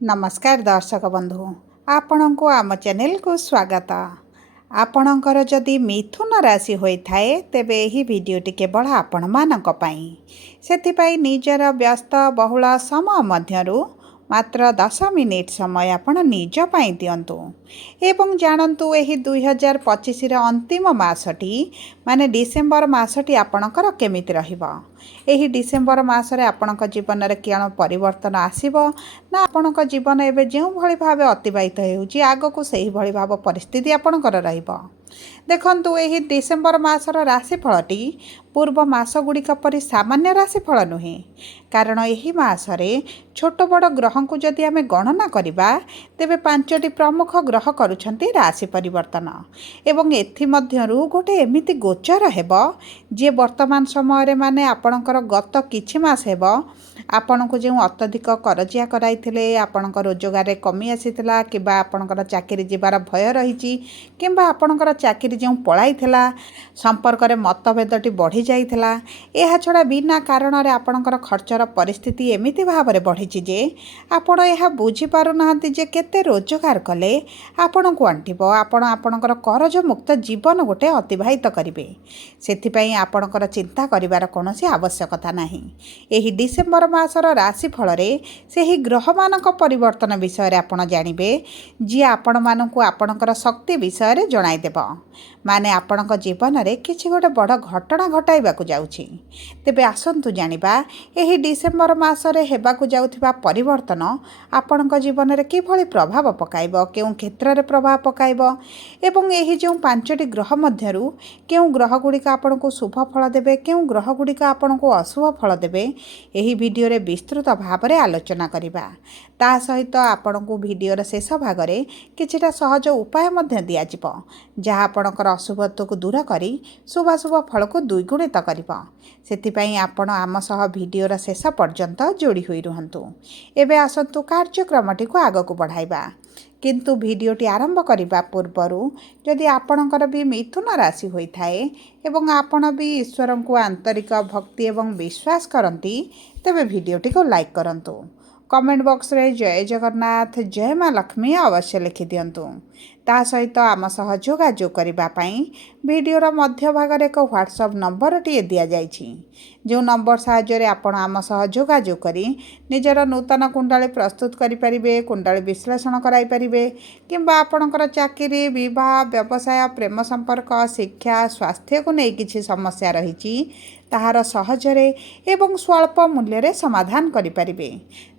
नमस्कार दर्शक बंधु आपण को आम चैनल को स्वागत। आपणकर जदि मिथुन राशि होइथाए तेबे एही वीडियोटी केवल आपण मानक पई सेथिपई निजर व्यस्त बहुल समय मध्यरु मात्र 10 मिनिट समय आपण निज पई दियंतु एवं जानतु एही 2025 रे अंतिम मासटी माने डिसेंबर मासटी आपणकर केमिति रहिबो। एही डिसेंबर मासरे आपणक जीवन रे केण परिवर्तन आसीबो ना आपणक जीवन एबे जेउ भली भाबे अतिबाहित हेउची आगकु सेही भली भाव परिस्थिति आपणकर रहिबो। देखंतु एही डिसेंबर मासर राशिफलटी पूर्व मास गुड़िक परि सामान्य राशिफल नुहे, कारण एही मासरे छोट बड़ ग्रह को जदि आमे गणना करिबा तेबे 5टी प्रमुख ग्रह करुछंती राशि परिवर्तन एवं एथि मध्यरु गोटे एमिति गोचर हेबो जे वर्तमान समय रे माने आपणकर गत किछि मास हेबो आपणको जो अत्यधिक करजिया कराइथिले आपणक रोजगार रे कमी आसीथिला किबा आपणकर चाकरी जिबार भय रहिछि किबा आपणकर चाकरी जो पळाइथिला संपर्क रे मतभेदटी बढ़ी जाइथिला एहा छडा बिना कारण रे आपणकर खर्चर परिस्थिति एमिति भाबरे बढ़िछि जे आपण एहा बुझी पारु नाहंती जे केते रोजगार कले आपण को अंटिबो आपण आपणकर करज मुक्त जीवन गोटे अतिबाहित करिवे। सेथिपई आपणकर चिंता करिवार कोनोसी आवश्यकता नाही। एही डिसेंबर मासर राशिफल रे सेही ग्रह मानक परिवर्तन विषय रे आपण जानिबे जे आपण मानकु आपणकर शक्ति विषय रे जणाई देबो। माने आपणक जीवन रे किछि गोटे बड़ घटना घटाइबाकु जाउछि। तेबे आसंतु जानिबा एही डिसेंबर मासरे हेबाकु जाउथिबा परिवर्तन आपणक जीवन रे किभଳି प्रभाव पकाइबो, केउ क्षेत्र रे प्रभाव पकाइबो एवं एही जो 5टी ग्रह मध्यरु केउ ग्रह गुड़िक आपणको शुभ फल देबे, केउ ग्रह गुड़िक आपणको अशुभ फल देबे एही वीडियो रे विस्तृत भाव रे आलोचना करिबा। ता सहित आपणको वीडियो रे शेष भाग रे किछिटा सहज उपाय मध्य दिया जिवो जहा आपणकर अशुभत्व को दूर करी शुभाशुभ फल को द्विगुणित करिबो। सेथिपई आपण आम सह वीडियो रे शेष पर्यंत जोड़ी होई रहंतु। एबे आसंतु कार्यक्रमटी को आग को बढ़ाइबा, किंतु वीडियोटी आरंभ करिबा पूर्वरु जदि आपणकर भी मिथुन राशि होइथाए एवं आपण भी ईश्वर को आंतरिक भक्ति एवं विश्वास करंती तेबे वीडियोटी को लाइक करंतु। कमेंट बॉक्स रे जय जगन्नाथ जय माँ लक्ष्मी अवश्य लिखि दियंतु। ता सहित आम सह जोगाजोग करिबा पई वीडियोर मध्य भाग रे एक व्हाट्सएप नंबर टी दिया जाइछि जो नंबर साहाय्य रे आपण आम सह जोगाजोग करी निजर नूतन कुंडली प्रस्तुत करि परिबे, कुंडली विश्लेषण कराई परिबे किंबा आपणकर चाकरी विवाह व्यवसाय प्रेम संपर्क शिक्षा स्वास्थ्य को नै किछि समस्या रहिछि ताहार सहजरे एवं स्वल्प मूल्य रे समाधान करि परिबे।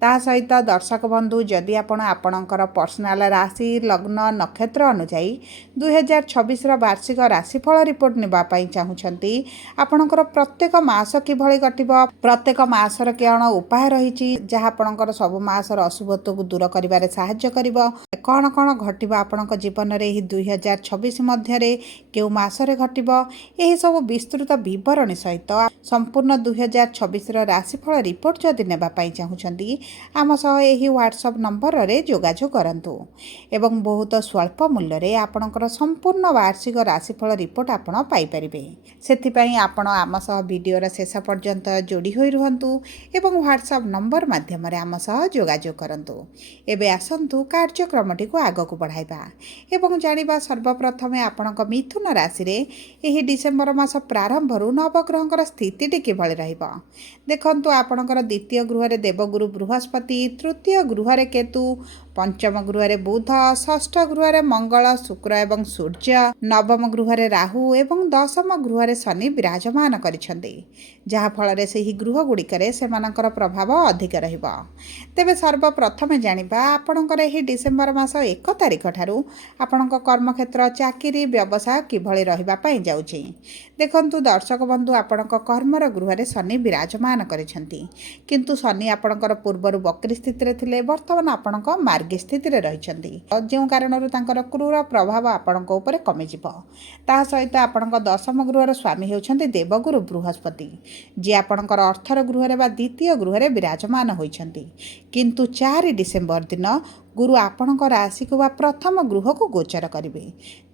ता सहित दर्शक बंधु जदि आपण आपणकर पर्सनल राशि लग्न नक्षत्र अनुसाई 2026 वार्षिक राशिफल रिपोर्ट निबा पई चाहुछंती आपणकर प्रत्येक मास किभଳି कटिबो, प्रत्येक मासर केण उपाय रहिछि जहा आपणकर सब मासर अशुभत्व को दूर करिबारे सहाय्य करिवो, कौन कौन घटिबो आपणक जीवन रे एही 2026 मध्य रे केउ मासरे घटिबो एही सब विस्तृत विवरणी सहित संपूर्ण 2026 राशिफल रिपोर्ट जदि नेबा पई चाहुछंती आम सह एही व्हाट्सएप नंबर रे जोगाजोग करंतु एवं बहुत स्वल्प मूल्य रे आपणकर संपूर्ण वार्षिक राशिफल रिपोर्ट आपण पाई परिबे। सेथिपई आपण आम सह वीडियो रे शेष पर्यंत जोड़ी होई रहंतु एवं व्हाट्सएप नंबर माध्यम रे आम सह जोगाजोग करंतु। एबे आसंतु कार्यक्रमटी को आग को बढ़ाइबा एवं जानिबा सर्वप्रथमे आपणक मिथुन राशि रे एही डिसेंबर मास प्रारंभ रु नवग्रहकर स्थितिटी किभଳି रहिबो। देखंतु आपणकर द्वितीय गृह रे देवगुरु बृहस्पति, तृतीय गृह रे केतु, पंचम गृह रे बुध, षष्ठ गृह रे मंगल शुक्र एवं सूर्य, नवम गृह रे राहु एवं दशम गृह रे शनि विराजमान करिसंती जहा फल रे सेही गृह गुड़िक रे सेमानकर प्रभाव अधिक रहिबो। तेबे सर्वप्रथमे जानिबा आपणकर एही डिसेंबर मास 1 तारिख ठारू आपणक कर्मक्षेत्र चाकरी व्यवसाय किभଳି रहिबा पई जाउछि। देखंतु दर्शक बंधु आपणक कर्मर गृह रे शनि विराजमान करिसंती किंतु शनि आपणकर पूर्वरु वक्री स्थिति रे थिले वर्तमान आपणक मार्गी स्थिति रे रहिसंती जो कारणरु तांकर क्रूर प्रभाव आपणक ऊपर कमी जिवो। ता सहित आपणक दशम गृह रे स्वामी हेउछंती देवगुरु बृहस्पति जे आपणकर अर्थर गृह रे बा द्वितीय गृह रे विराजमान होइछंती किंतु 4 डिसेंबर दिन गुरु आपणक राशि को बा प्रथम गृह को गोचर करेंगे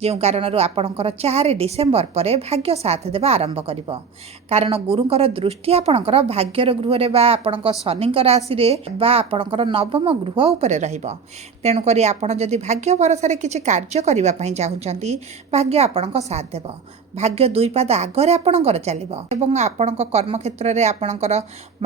जो कारण आपणकर 4 डिसेम्बर पर भाग्य साथ देवा आरंभ कर कारण गुरुंकर दृष्टि आपणकर भाग्यर गृह रे बा आपणक शनि राशि रे बा आपणकर नवम गृह उपर रहिबो तेणुक आपण जदि भाग्य भरोसा किसी कार्य करने चाहते भाग्य आपणक साथ देव भाग्य 2 पाद आगरे आपणकर चलिबो एवं आपणक कर्मक्षेत्र रे आपणकर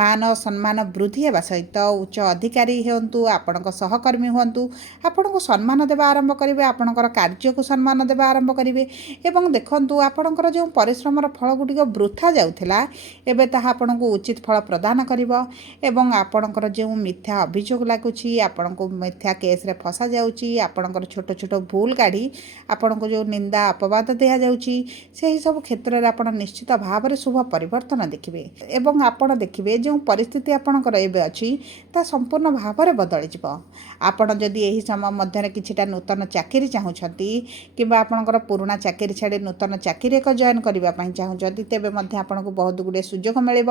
मान सम्मान वृद्धि हेबा सहित उच्च अधिकारी होंतु आपणक सहकर्मी होंतु आपणको सम्मान देवा आरंभ करेंगे आपणकर कार्य को सम्मान देवा आरंभ करेंगे एवं देखंतु आपणकर जो परिश्रम फल गुड़िक वृथा जाउथिला एबे ताहा आपणको उचित फल प्रदान करिवो एवं आपणकर जो मिथ्या अभियोग लागुछि आपणको मिथ्या केस रे फसा जाउछि आपणकर छोट छोट भूल काढ़ी आपणको जो निंदा अपवाद दिया जाउछि ସେହି ସବୁ କ୍ଷେତ୍ରରେ ଆପଣ ନିଶ୍ଚିତ ଭାବରେ ଶୁଭ ପରିବର୍ତ୍ତନ ଦେଖିବେ ଏବଂ ଆପଣ ଦେଖିବେ ଯେଉଁ ପରିସ୍ଥିତି ଆପଣଙ୍କର ଏବେ ଅଛି ତା ସମ୍ପୂର୍ଣ୍ଣ ଭାବରେ ବଦଳିଯିବ ଆପଣ ଯଦି ଏହି ସମୟ ମଧ୍ୟରେ କିଛିଟା ନୂତନ ଚାକିରି ଚାହୁଁଛନ୍ତି କିମ୍ବା ଆପଣଙ୍କର ପୁରୁଣା ଚାକିରି ଛାଡ଼ି ନୂତନ ଚାକିରି ଏକ ଜଏନ୍ କରିବା ପାଇଁ ଚାହୁଁଛନ୍ତି ତେବେ ମଧ୍ୟ ଆପଣଙ୍କୁ ବହୁତ ଗୁଡ଼ିଏ ସୁଯୋଗ ମିଳିବ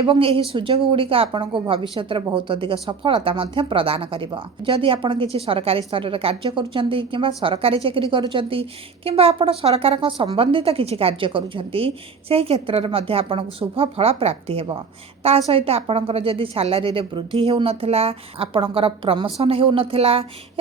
ଏବଂ ଏହି ସୁଯୋଗ ଗୁଡ଼ିକ ଆପଣଙ୍କୁ ଭବିଷ୍ୟତରେ ବହୁତ ଅଧିକ ସଫଳତା ମଧ୍ୟ ପ୍ରଦାନ କରିବ ଯଦି ଆପଣ କିଛି ସରକାରୀ ସ୍ତରରେ କାର୍ଯ୍ୟ କରୁଛନ୍ତି କିମ୍ବା ସରକାରୀ ଚାକିରି କରୁଛନ୍ତି କିମ୍ବା ଆପଣ ସରକାରଙ୍କ ସମ୍ବନ୍ଧିତ କିଛି କାର୍ଯ୍ୟ କରୁଛନ୍ତି ସେହି କ୍ଷେତ୍ରରେ ମଧ୍ୟ ଆପଣଙ୍କୁ ଶୁଭ ଫଳ ପ୍ରାପ୍ତି ହେବ ତା ସହିତ ଆପଣଙ୍କର ଯଦି ସାଲାରୀରେ ବୃଦ୍ଧି ହେଉନଥିଲା ଆପଣଙ୍କର ପ୍ରମୋସନ୍ ହେଉନଥିଲା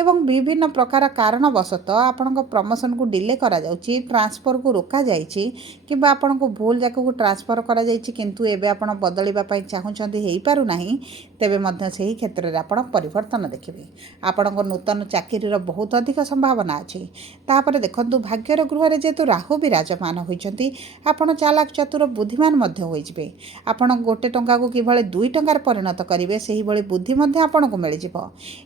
ଏବଂ ବିଭିନ୍ନ ପ୍ରକାର କାରଣବଶତଃ ଆପଣଙ୍କ ପ୍ରମୋସନ୍କୁ ଡିଲେ କରାଯାଉଛି ଟ୍ରାନ୍ସଫର୍କୁ ରୋକାଯାଇଛି କିମ୍ବା ଆପଣଙ୍କୁ ଭୁଲ ଜାଗାକୁ ଟ୍ରାନ୍ସଫର୍ କରାଯାଇଛି କିନ୍ତୁ ଏବେ ଆପଣ ବଦଳିବା ପାଇଁ ଚାହୁଁଛନ୍ତି ହେଇପାରୁନାହିଁ ତେବେ ମଧ୍ୟ ସେହି କ୍ଷେତ୍ରରେ ଆପଣ ପରିବର୍ତ୍ତନ ଦେଖିବେ ଆପଣଙ୍କ ନୂତନ ଚାକିରିର ବହୁତ ଅଧିକ ସମ୍ଭାବନା ଅଛି ତାପରେ ଦେଖନ୍ତୁ ଭାଗ୍ୟର ଗୃହରେ ଯେହେତୁ ରାହୁ ବିରାଜମାନ ହୋଇଛନ୍ତି ଆପଣ ଚାଲାକ ଚତୁର ବୁଦ୍ଧିମାନ ମଧ୍ୟ ହୋଇଯିବେ ଆପଣ ଗୋଟେ ଟଙ୍କାକୁ କିଭଳି 2 ଟଙ୍କାରେ ପରିଣତ କରିବେ ସେହିଭଳି ବୁଦ୍ଧି ମଧ୍ୟ ଆପଣଙ୍କୁ ମିଳିଯିବ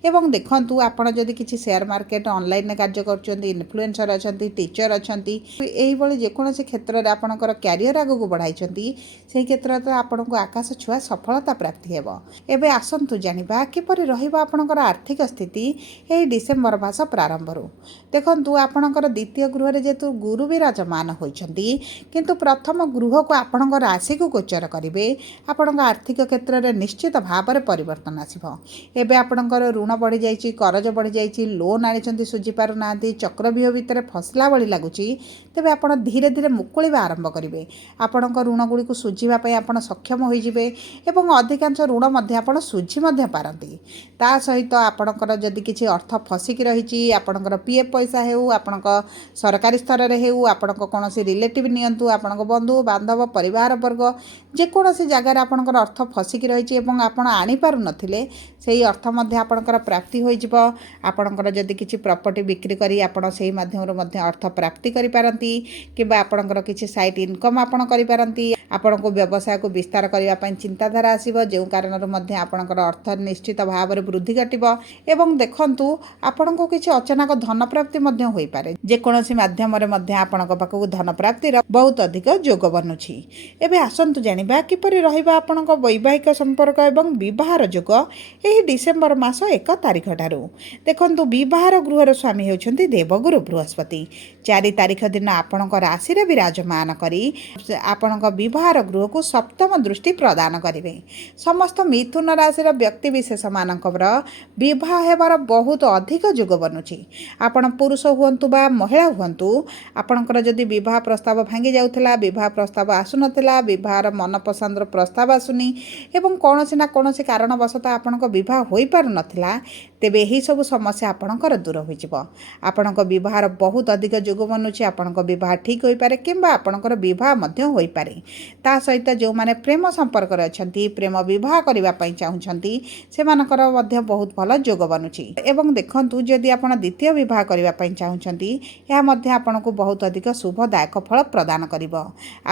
ଏବଂ ଦେଖନ୍ତୁ ଆପଣ ଯଦି କିଛି ସେୟାର ମାର୍କେଟ ଅନଲାଇନରେ କାର୍ଯ୍ୟ କରୁଛନ୍ତି ଇନଫ୍ଲୁଏନ୍ସର ଅଛନ୍ତି ଟିଚର ଅଛନ୍ତି ଏହିଭଳି ଯେକୌଣସି କ୍ଷେତ୍ରରେ ଆପଣଙ୍କର କ୍ୟାରିୟର ଆଗକୁ ବଢ଼ାଇଛନ୍ତି ସେହି କ୍ଷେତ୍ରରେ ଆପଣଙ୍କୁ ଆକାଶ ଛୁଆ ସଫଳତା ପ୍ରାପ୍ତି ହେବ ଏବେ ଆସନ୍ତୁ ଜାଣିବା କିପରି ରହିବ ଆପଣଙ୍କର ଆର୍ଥିକ ସ୍ଥିତି ଏହି ଡିସେମ୍ବର ମାସ ପ୍ରାରମ୍ଭରୁ ଦେଖନ୍ତୁ ଆପଣଙ୍କର ଦ୍ୱିତୀୟ ଗୃହରେ ଯେହେତୁ ଗୁରୁ ବିରାଜମାନ ହୋଇଛନ୍ତି କିନ୍ତୁ ପ୍ରଥମ ଗୃହକୁ ଆପଣଙ୍କ ରାଶିକୁ ଗୋଚର କରିବେ ଆପଣଙ୍କ ଆର୍ଥିକ କ୍ଷେତ୍ରରେ ନିଶ୍ଚିତ ଭାବରେ ପରିବର୍ତ୍ତନ ଆସିବ ଏବେ ଆପଣଙ୍କର ଋଣ ବଢ଼ିଯାଇଛି କରଜ ବଢ଼ିଯାଇଛି ଲୋନ୍ ଆଣିଛନ୍ତି ସୁଝି ପାରୁନାହାନ୍ତି ଚକ୍ରବ୍ୟୁହ ଭିତରେ ଫସିଲା ଭଳି ଲାଗୁଛି ତେବେ ଆପଣ ଧୀରେ ଧୀରେ ମୁକୁଳିବା ଆରମ୍ଭ କରିବେ ଆପଣଙ୍କ ଋଣ ଗୁଡ଼ିକୁ ସୁଝିବା ପାଇଁ ଆପଣ ସକ୍ଷମ ହୋଇଯିବେ ଏବଂ ଅଧିକାଂଶ ଋଣ ମଧ୍ୟ ଆପଣ ସୁଝି ମଧ୍ୟ ପାରନ୍ତି ତା ସହିତ ଆପଣଙ୍କର ଯଦି କିଛି ଅର୍ଥ ଫସିକି ରହିଛି ଆପଣଙ୍କର PF ପଇସା ହେଉ ଆପଣଙ୍କ ସରକାରୀ ସ୍ତରରେ ହେଉ ଆପଣଙ୍କ କୌଣସି ରିଲେଟିଭ୍ ନିଅନ୍ତୁ ଆପଣଙ୍କ ବନ୍ଧୁ ବାନ୍ଧବ ପରିବାର ବର୍ଗ ଯେକୌଣସି ଜାଗାରେ ଆପଣଙ୍କର ଅର୍ଥ ଫସିକି ରହିଛି ଏବଂ ଆପଣ ଆଣିପାରୁନଥିଲେ ସେହି ଅର୍ଥ ମଧ୍ୟ ଆପଣଙ୍କର ପ୍ରାପ୍ତି ହୋଇଯିବ ଆପଣଙ୍କର ଯଦି କିଛି ପ୍ରପର୍ଟି ବିକ୍ରି କରି ଆପଣ ସେହି ମାଧ୍ୟମରୁ ମଧ୍ୟ ଅର୍ଥ ପ୍ରାପ୍ତି କରିପାରନ୍ତି କିମ୍ବା ଆପଣଙ୍କର କିଛି ସାଇଟ୍ ଇନକମ୍ ଆପଣ କରିପାରନ୍ତି ଆପଣଙ୍କୁ ବ୍ୟବସାୟକୁ ବିସ୍ତାର କରିବା ପାଇଁ ଚିନ୍ତାଧାରା ଆସିବ ଯେଉଁ କାରଣରୁ ମଧ୍ୟ ଆପଣଙ୍କର ଅର୍ଥ ନିଶ୍ଚିତ ଭାବରେ ବୃଦ୍ଧି ଘଟିବ ଏବଂ ଦେଖନ୍ତୁ ଆପଣଙ୍କୁ କିଛି ଅଚାନକ ଧନ ପ୍ରାପ୍ତି ମଧ୍ୟ ହୋଇପାରେ ଯେକୌଣସି ମାଧ୍ୟମରେ ମଧ୍ୟ ଆପଣଙ୍କ ପାଖକୁ ଧନ ପ୍ରାପ୍ତିର ବହୁତ ଅଧିକ ଯୋଗ ବନୁଛି ଏବେ ଆସନ୍ତୁ ଜାଣିବା କିପରି ରହିବ ଆପଣଙ୍କ ବୈବାହିକ ସମ୍ପର୍କ ଏବଂ ବିବାହର ଯୋଗ ଏହି ଡିସେମ୍ବର ମାସ 1 ତାରିଖ ଠାରୁ ଦେଖନ୍ତୁ ବିବାହର ଗୃହର ସ୍ୱାମୀ ହେଉଛନ୍ତି ଦେବଗୁରୁ ବୃହସ୍ପତି 4 ତାରିଖ ଦିନ ଆପଣଙ୍କ ରାଶିରେ ବିରାଜମାନ କରି ଆପଣଙ୍କ ବିବାହର ଗୃହକୁ ସପ୍ତମ ଦୃଷ୍ଟି ପ୍ରଦାନ କରିବେ ସମସ୍ତ ମିଥୁନ ରାଶିର ବ୍ୟକ୍ତିବିଶେଷମାନଙ୍କର ବିବାହ ହେବାର ବହୁତ ଅଧିକ ଯୋଗ ବନୁଛି ଆପଣ ପୁରୁଷ ହୁଅନ୍ତୁ ବା ମହିଳା ହୁଅନ୍ତୁ ଆପଣଙ୍କର ଯଦି ବିବାହ ପ୍ରସ୍ତାବ ଭାଙ୍ଗି ଯାଉଥିଲା ବିବାହ ପ୍ରସ୍ତାବ ଆସୁନଥିଲା ବିବାହର ମନପସନ୍ଦର ପ୍ରସ୍ତାବ ଆସୁନି ଏବଂ କୌଣସି ନା କୌଣସି କାରଣବଶତଃ ଆପଣଙ୍କ ବିବାହ ହୋଇପାରୁନଥିଲା ତେବେ ଏହି ସବୁ ସମସ୍ୟା ଆପଣଙ୍କର ଦୂର ହୋଇଯିବ ଆପଣଙ୍କ ବିବାହର ବହୁତ ଅଧିକ ଯୋଗ ବନୁଛି ଆପଣଙ୍କ ବିବାହ ଠିକ୍ ହୋଇପାରେ କିମ୍ବା ଆପଣଙ୍କର ବିବାହ ମଧ୍ୟ ହୋଇପାରେ ତା ସହିତ ଯେଉଁମାନେ ପ୍ରେମ ସମ୍ପର୍କରେ ଅଛନ୍ତି ପ୍ରେମ ବିବାହ କରିବା ପାଇଁ ଚାହୁଁଛନ୍ତି ସେମାନଙ୍କର ମଧ୍ୟ ବହୁତ ଭଲ ଯୋଗ ବନୁଛି ଏବଂ ଦେଖନ୍ତୁ ଯଦି ଆପଣ ଦ୍ୱିତୀୟ ବିବାହ କରିବା ପାଇଁ ଚାହୁଁଛନ୍ତି ଏହା ମଧ୍ୟ ଆପଣଙ୍କୁ ବହୁତ ଅଧିକ ଶୁଭଦାୟକ ଫଳ ପ୍ରଦାନ କରିବ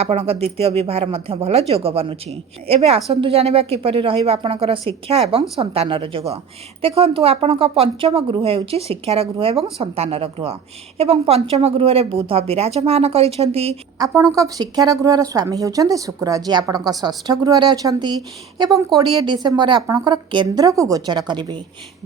ଆପଣଙ୍କ ଦ୍ୱିତୀୟ ବିବାହର ମଧ୍ୟ ଭଲ ଯୋଗ ବନୁଛି ଏବେ ଆସନ୍ତୁ ଜାଣିବା କିପରି ରହିବ ଆପଣଙ୍କର ଶିକ୍ଷା ଏବଂ ସନ୍ତାନର ଯୋଗ ଦେଖନ୍ତୁ ଆପଣଙ୍କ ପଞ୍ଚମ ଗୃହ ହେଉଛି ଶିକ୍ଷାର ଗୃହ ଏବଂ ସନ୍ତାନର ଗୃହ ଏବଂ ପଞ୍ଚମ ଗୃହରେ ବୁଧ ବିରାଜମାନ କରିଛନ୍ତି ଆପଣଙ୍କ ଶିକ୍ଷାର ଗୃହର ସ୍ୱାମୀ ହେଉଛନ୍ତି ଶୁକ୍ର ଯିଏ ଆପଣଙ୍କ ଷଷ୍ଠ ଗୃହରେ ଅଛନ୍ତି ଏବଂ 20 ଡିସେମ୍ବରରେ ଆପଣଙ୍କର କେନ୍ଦ୍ରକୁ ଗୋଚର କରିବେ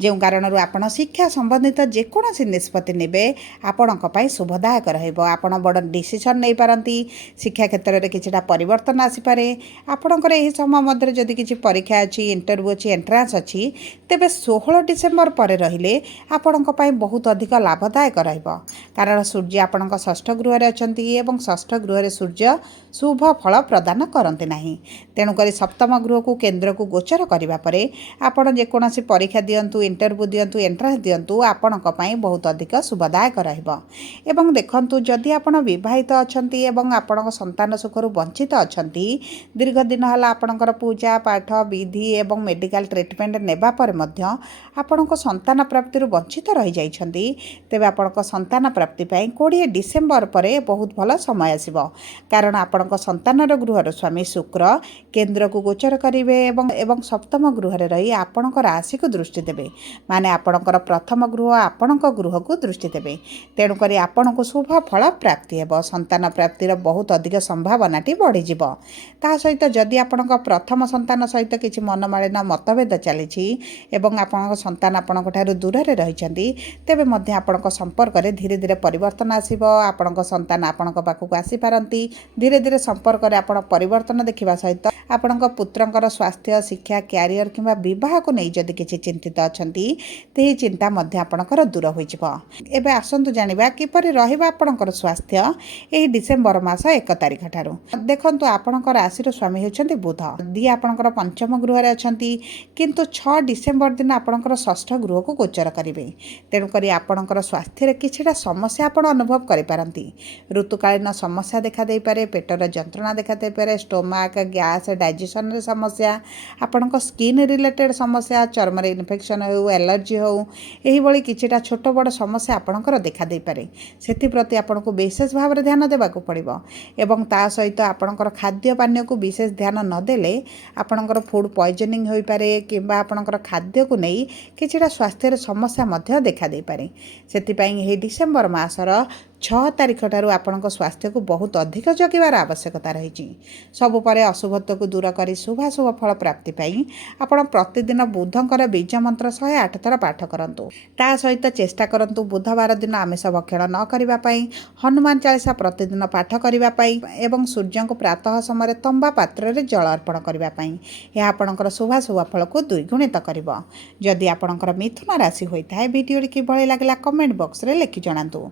ଯେଉଁ କାରଣରୁ ଆପଣ ଶିକ୍ଷା ସମ୍ବନ୍ଧିତ ଯେକୌଣସି ନିଷ୍ପତ୍ତି ନେବେ ଆପଣଙ୍କ ପାଇଁ ଶୁଭଦାୟକ ରହିବ ଆପଣ ବଡ଼ ଡିସିସନ୍ ନେଇପାରନ୍ତି ଶିକ୍ଷା କ୍ଷେତ୍ରରେ କିଛିଟା ପରିବର୍ତ୍ତନ ଆସିପାରେ ଆପଣଙ୍କର ଏହି ସମୟ ମଧ୍ୟରେ ଯଦି କିଛି ପରୀକ୍ଷା ଅଛି ଇଣ୍ଟରଭ୍ୟୁ ଅଛି ଏଣ୍ଟ୍ରାନ୍ସ ଅଛି ତେବେ 16 ଡିସେମ୍ବର डिसेम्बर पर रहिले आपणक पई बहुत अधिक लाभदायक रहिबो कारण सूर्य आपणक षष्ठ गृह रे अछंती एवं षष्ठ गृह रे सूर्य शुभ फल प्रदान करते नाही तेणुक सप्तम गृह को केन्द्र को गोचर करने पर आपण जेकोसी परीक्षा दिंतु इंटरव्यू दिंतु एंट्रांस दिंतु आपणक पई बहुत अधिक शुभदायक रहिबो एवं देखंतु जदि आपण विवाहित अछंती एवं आपणक संतान सुखरु वंचित अछंती दीर्घ दिन हला आपणकर पूजा पाठ विधि एवं मेडिकल ट्रीटमेंट नेबा पर मध्य आपणक संतान प्राप्ति वंचित रही जाइछंती तेबे आपणक संतान प्राप्ति पई 20 डिसेम्बर पर बहुत भल समय आसीबो कारण आपणक संतानर गृहर स्वामी शुक्र केन्द्र को गोचर करिवे एवं सप्तम गृह रे रही आपणक राशि को दृष्टि देबे माने आपणकर प्रथम गृह आपणक गृह को दृष्टि देबे तेणु करी आपणक शुभ फल प्राप्ति हेबो संतान प्राप्तिर बहुत अधिक संभावनाटी बढ़ी जिवो ता सहित जदि आपणक प्रथम संतान सहित किछि मनमालिन्य मतभेद चली एवं आपणक संतान आपणक ठारू दूर रे रहिछंती तेबे मध्य आपणक संपर्क रे धीरे धीरे परिवर्तन आसीबो आपणक संतान आपणक पाखु आसी पारंती धीरे धीरे संपर्क रे आपण परिवर्तन देखिबा सहित आपणक पुत्रंकर स्वास्थ्य शिक्षा क्यारियर किंवा विवाह को नहीं जदि किछि चिंतित अछंती तेही चिंता मध्य आपणकर दूर होई जिवो एबे आसंतु जानिबा किपरि रहिबा आपणकर स्वास्थ्य एही डिसेम्बर मास 1 तारिख ठारू देखंतु आपणकर राशि स्वामी होछंती बुध दी आपणकर पंचम गृह रे अछंती किंतु 6 डिसेम्बर दिन आपणकर षष्ठ गृह को गोचर करिवे तेणु करी आपणकर स्वास्थ्य रे किछिटा समस्या आपण अनुभव करि पारंती ऋतुकालीन समस्या देखा देई पारे पेटर जंत्रणा देखा देई पारे स्टोमाक गैस डाइजेशन रे समस्या आपणक स्किन रिलेटेड समस्या चर्म रे इन्फेक्शन हो एलर्जी हो एही बळी किछिटा छोट बड़ समस्या आपणकर देखा देई पारे सेति प्रति आपणको विशेष भाव रे ध्यान देबाको पड़िबो एवं ता सहित आपणकर खाद्य पानीय को विशेष ध्यान न देले आपणकर फूड पॉइजनिंग होई पारे किंबा आपणकर खाद्य को नहीं किछिटा स्वास्थ्य रे समस्या मध्य देखा देई पारे सेति पई हे डिसेम्बर मासर 6 तारिख ठारू आपणक स्वास्थ्य को बहुत अधिक जगिबार आवश्यकता रही सबु परे अशुभत्व को दूर करी शुभाशुभ फल प्राप्ति पाई आपण प्रतिदिन बुधंकर बीज मंत्र 108 थर पाठ करंतु ता सहित चेष्टा करंतु बुधवार दिन आमिष भक्षण न करिबा पाई हनुमान चालीसा प्रतिदिन पाठ करिबा पाई एवं सूर्य को प्रातः समय तंबा पात्र रे जल अर्पण करिबा पाई या आपणकर शुभाशुभ फल को द्विगुणित करिबो जदि आपणकर मिथुन राशि होइताय वीडियो कि भली लागला कमेंट बॉक्स रे लिखि जणांतु।